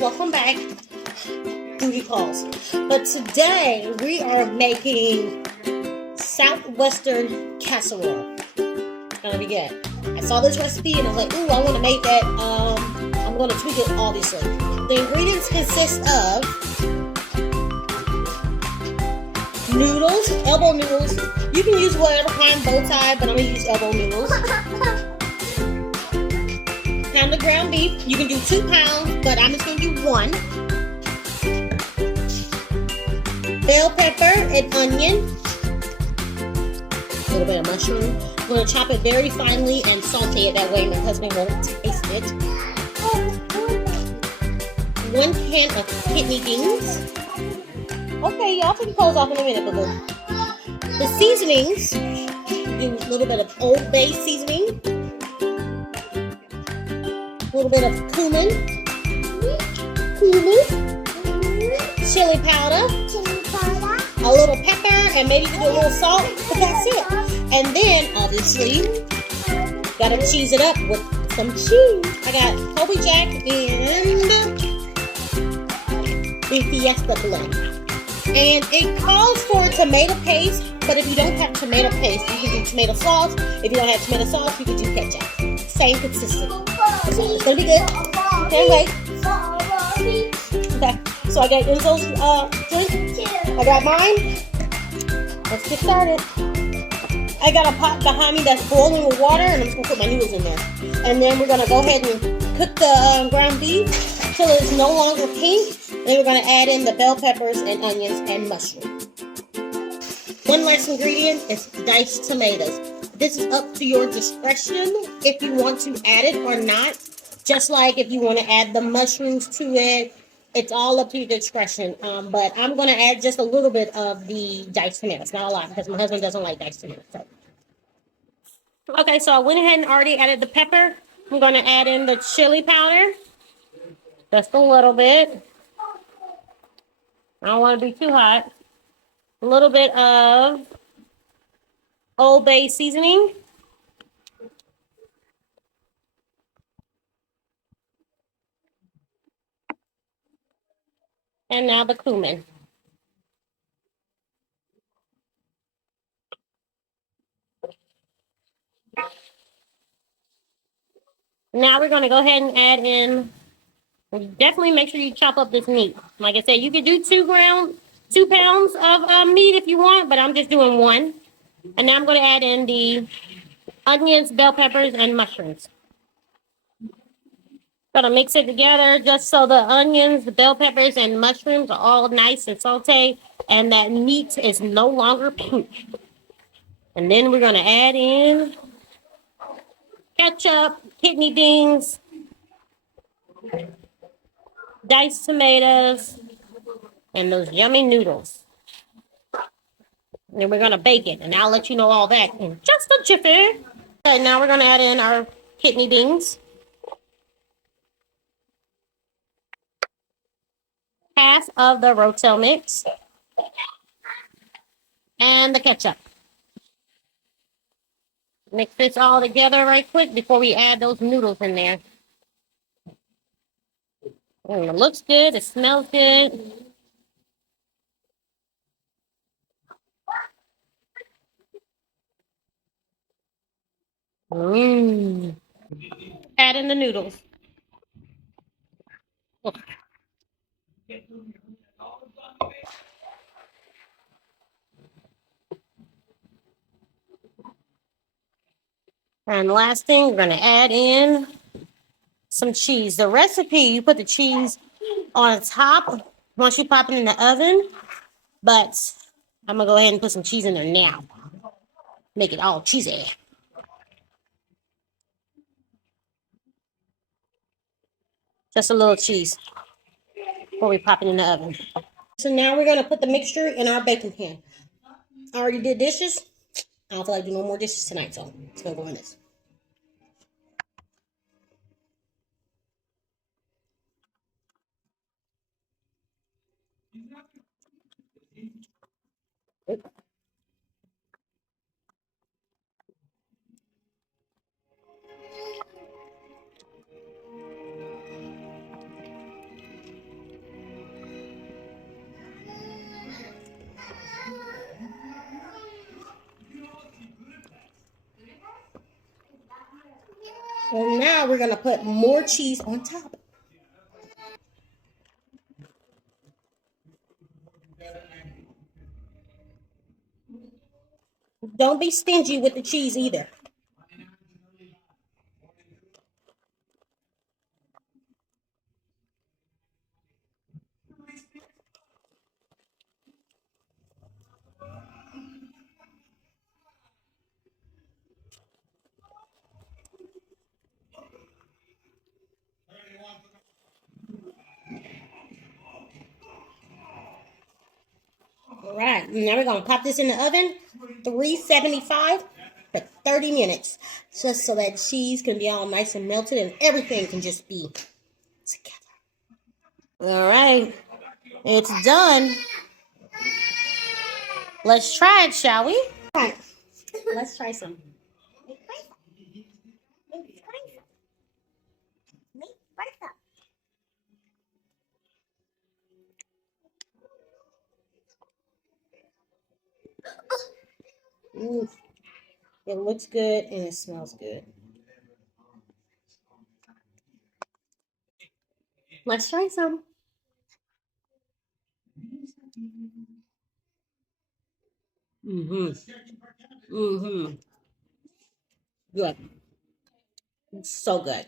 welcome back, Booty Calls. But today we are making Southwestern Casserole. Gonna be good. I saw this recipe and I was like, ooh, I want to make that. I'm going to tweak it, obviously. The ingredients consist of noodles, elbow noodles. You can use whatever kind, bow tie, but I'm going to use elbow noodles. Pound of ground beef. You can do 2 pounds, but I'm just going to do 1. Bell pepper and onion. A little bit of mushroom. I'm going to chop it very finely and saute it. That way my husband won't taste it. 1 can of kidney beans. Okay, y'all can close off in a minute, boo. The seasonings. Do a little bit of Old Bay seasoning. A little bit of cumin, chili powder, a little pepper, and maybe you can do a little salt, but that's it. And then, obviously, gotta cheese it up with some cheese. I got Kobe Jack and the Fiesta blend. And it calls for tomato paste, but if you don't have tomato paste, you can do tomato sauce. If you don't have tomato sauce, you can do ketchup. Same consistency. So it's gonna be good. Can't wait. Okay, so I got Enzo's drink. I got mine. Let's get started. I got a pot behind me that's boiling with water, and I'm just gonna put my noodles in there. And then we're gonna go ahead and cook the ground beef till it's no longer pink. Then we're gonna add in the bell peppers and onions and mushroom. One last ingredient is diced tomatoes. This is up to your discretion if you want to add it or not. Just like if you want to add the mushrooms to it, it's all up to your discretion. But I'm going to add just a little bit of the diced tomatoes, not a lot, because my husband doesn't like diced tomatoes. So. Okay, so I went ahead and already added the pepper. I'm going to add in the chili powder, just a little bit. I don't want to be too hot. A little bit of Old Bay seasoning. And now the cumin. Now we're going to go ahead and add in, definitely make sure you chop up this meat. Like I said, you can do 2 pounds of meat if you want, but I'm just doing 1. And now I'm going to add in the onions, bell peppers, and mushrooms. Gonna mix it together just so the onions, the bell peppers, and mushrooms are all nice and sauteed, and that meat is no longer pink. And then we're gonna add in ketchup, kidney beans, diced tomatoes, and those yummy noodles. And then we're gonna bake it, and I'll let you know all that in just a jiffy. Okay, now we're gonna add in our kidney beans. Half of the Rotel mix. And the ketchup. Mix this all together right quick before we add those noodles in there. It looks good. It smells good. Mmm. Add in the noodles. Oh. And last thing, we're going to add in some cheese. The recipe, you put the cheese on top once you pop it in the oven. But I'm going to go ahead and put some cheese in there now. Make it all cheesy. Just a little cheese before we pop it in the oven. So now we're going to put the mixture in our baking pan. I already did dishes. I don't feel like doing no more dishes tonight, so it's going to go in this. And now we're gonna put more cheese on top. Don't be stingy with the cheese either. All right, now we're gonna pop this in the oven, 375 for 30 minutes, just so that cheese can be all nice and melted and everything can just be together. All right, it's done. Let's try it, shall we? All right, let's try some. Ooh, it looks good and it smells good. Let's try some. Mm-hmm. Mm-hmm. Good. So good.